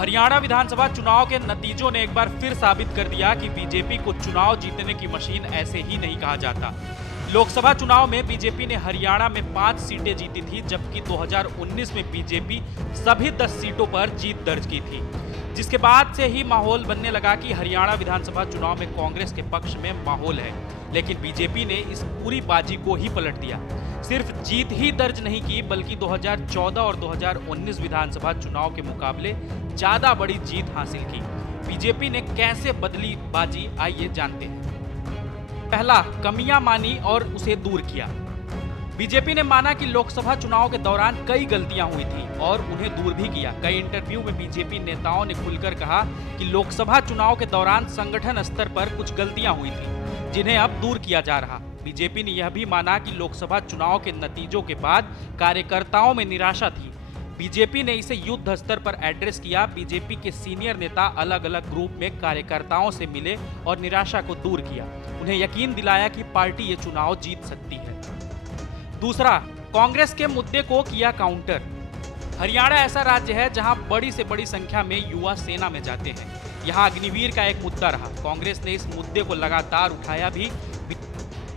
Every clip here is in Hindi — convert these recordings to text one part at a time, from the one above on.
हरियाणा विधानसभा चुनाव के नतीजों ने एक बार फिर साबित कर दिया कि बीजेपी को चुनाव जीतने की मशीन ऐसे ही नहीं कहा जाता। लोकसभा चुनाव में बीजेपी ने हरियाणा में 5 सीटें जीती थी, जबकि 2019 में बीजेपी सभी 10 सीटों पर जीत दर्ज की थी, जिसके बाद से ही माहौल बनने लगा कि हरियाणा विधानसभा चुनाव में कांग्रेस के पक्ष में माहौल है। लेकिन बीजेपी ने इस पूरी बाजी को ही पलट दिया। सिर्फ जीत ही दर्ज नहीं की, बल्कि 2014 और 2019 विधानसभा चुनाव के मुकाबले ज्यादा बड़ी जीत हासिल की। बीजेपी ने कैसे बदली बाजी, आइए जानते हैं। पहला, कमियां मानी और उसे दूर किया। बीजेपी ने माना कि लोकसभा चुनाव के दौरान कई गलतियां हुई थी और उन्हें दूर भी किया। कई इंटरव्यू में बीजेपी नेताओं ने खुलकर कहा कि लोकसभा चुनाव के दौरान संगठन स्तर पर कुछ गलतियां हुई थी, जिन्हें अब दूर किया जा रहा। बीजेपी ने यह भी माना कि लोकसभा चुनाव के नतीजों के बाद कार्यकर्ताओं में निराशा थी। बीजेपी ने इसे युद्ध स्तर पर एड्रेस किया। बीजेपी के सीनियर नेता अलग अलग ग्रुप में कार्यकर्ताओं से मिले और निराशा को दूर किया। उन्हें यकीन दिलाया कि पार्टी ये चुनाव जीत सकती है। दूसरा, कांग्रेस के मुद्दे को किया काउंटर। हरियाणा ऐसा राज्य है जहां बड़ी से बड़ी संख्या में युवा सेना में जाते हैं। यहां अग्निवीर का एक मुद्दा रहा। कांग्रेस ने इस मुद्दे को लगातार उठाया भी।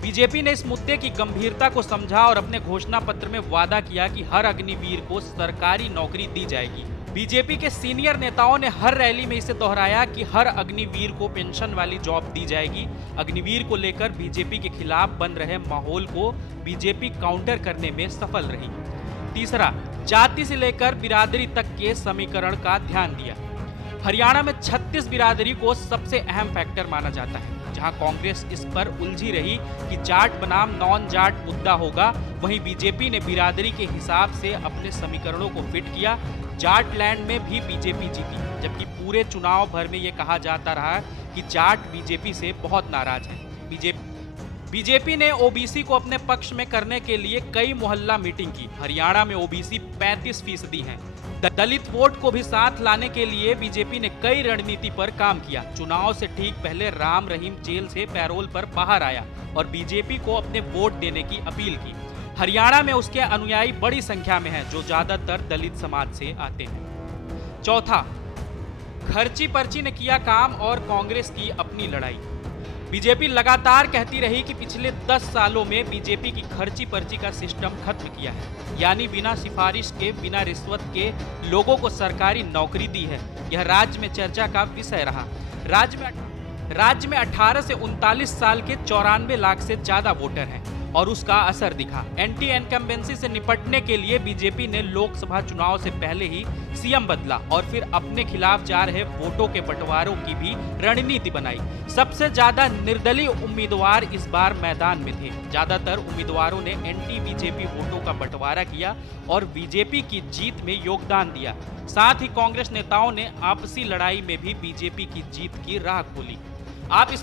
बीजेपी ने इस मुद्दे की गंभीरता को समझा और अपने घोषणा पत्र में वादा किया कि हर अग्निवीर को सरकारी नौकरी दी जाएगी। बीजेपी के सीनियर नेताओं ने हर रैली में इसे दोहराया कि हर अग्निवीर को पेंशन वाली जॉब दी जाएगी। अग्निवीर को लेकर बीजेपी के खिलाफ बन रहे माहौल को बीजेपी काउंटर करने में सफल रही। तीसरा, जाति से लेकर बिरादरी तक के समीकरण का ध्यान दिया। हरियाणा में 36 बिरादरी को सबसे अहम फैक्टर माना जाता है। जहां कांग्रेस इस पर उलझी रही कि जाट बनाम नॉन जाट मुद्दा होगा, वहीं बीजेपी ने बिरादरी के हिसाब से अपने समीकरणों को फिट किया। जाट लैंड में भी बीजेपी जीती, जबकि पूरे चुनाव भर में यह कहा जाता रहा कि जाट बीजेपी से बहुत नाराज है। बीजेपी ने ओबीसी को अपने पक्ष में करने के लिए कई मोहल्ला मीटिंग की। हरियाणा में ओबीसी 35% हैं। दलित वोट को भी साथ लाने के लिए बीजेपी ने कई रणनीति पर काम किया। चुनाव से ठीक पहले राम रहीम जेल से पैरोल पर बाहर आया और बीजेपी को अपने वोट देने की अपील की। हरियाणा में उसके अनुयायी बड़ी संख्या में हैं, जो ज्यादातर दलित समाज से आते हैं। चौथा, खर्ची पर्ची ने किया काम और कांग्रेस की अपनी लड़ाई। बीजेपी लगातार कहती रही कि पिछले 10 सालों में बीजेपी की खर्ची पर्ची का सिस्टम खत्म किया है, यानी बिना सिफारिश के, बिना रिश्वत के लोगों को सरकारी नौकरी दी है। यह राज्य में चर्चा का विषय रहा। राज्य में 18 से 39 साल के 94 लाख से ज्यादा वोटर हैं और उसका असर दिखा। एंटी इनकम्बेंसी से निपटने के लिए बीजेपी ने लोकसभा चुनाव से पहले ही सीएम बदला और फिर अपने खिलाफ जा रहे वोटों के बंटवारों की भी रणनीति बनाई। सबसे ज्यादा निर्दलीय उम्मीदवार इस बार मैदान में थे। ज्यादातर उम्मीदवारों ने एंटी बीजेपी वोटों का बंटवारा किया और बीजेपी की जीत में योगदान दिया। साथ ही कांग्रेस नेताओं ने आपसी लड़ाई में भी बीजेपी की जीत की राह खोली। आप इस